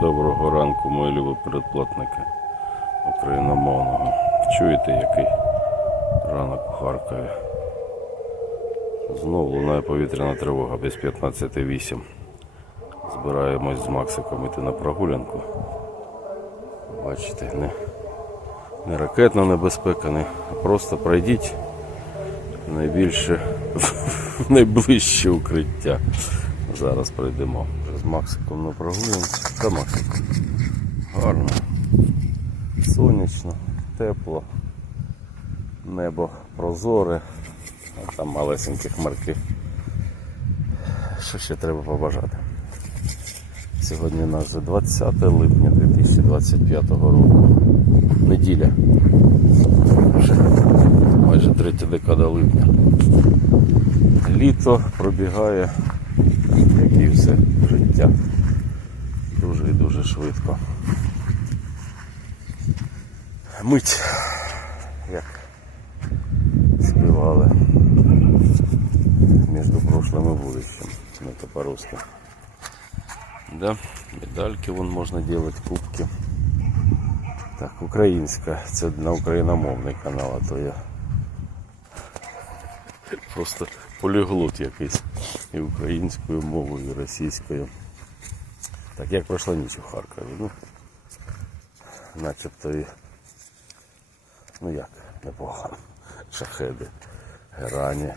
Доброго ранку, мої любі передплатники україномовного. Чуєте, який ранок у Харкові? Знову лунає повітряна тривога без 15.08. Збираємось з Максиком іти на прогулянку. Бачите, не, не ракетна небезпека, не просто пройдіть найбільше найближче укриття. Зараз пройдемо Максиком на прогулянку. Та Максик. Гарно. Сонячно, тепло, небо прозоре, а там малесенькі хмарки. Що ще треба побажати? Сьогодні у нас вже 20 липня 2025 року. Неділя. Вже майже третя декада липня. Літо пробігає, і все життя. Дуже і дуже швидко. Мить, як співали між прошлым і будущим. Ну, это по-русски. Да, медальки вон можна делать, кубки. Так, українська. Це на україномовний канал, а то я просто поліглот якийсь. І українською мовою, і російською. Так, як пройшла ніч у Харкові? Ну, начебто і ну як, непогано. Шахеди, герані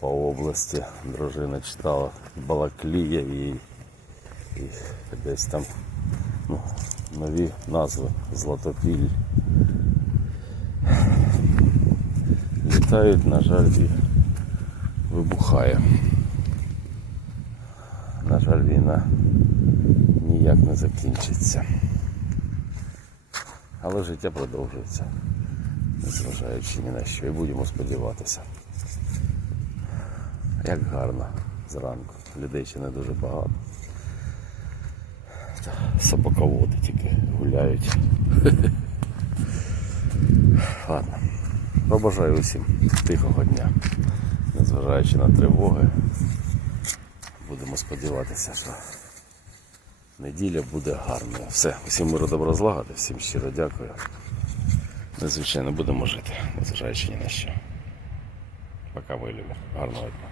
по області. Дружина читала Балаклія і, і десь там ну, нові назви Златопіль. Літають, на жаль, і вибухає. На жаль, війна ніяк не закінчиться. Але життя продовжується, незважаючи ні на що. І будемо сподіватися. Як гарно зранку. Людей ще не дуже багато. Собаководи тільки гуляють. Ладно. Побажаю усім тихого дня. Незважаючи на тривоги. Будемо сподіватися, що неділя буде гарною. Все, усім миру добро злагоди, всім щиро дякую. Незвичайно будемо жити, незважаючи ні на що. Пока вилюбі. Гарного дня.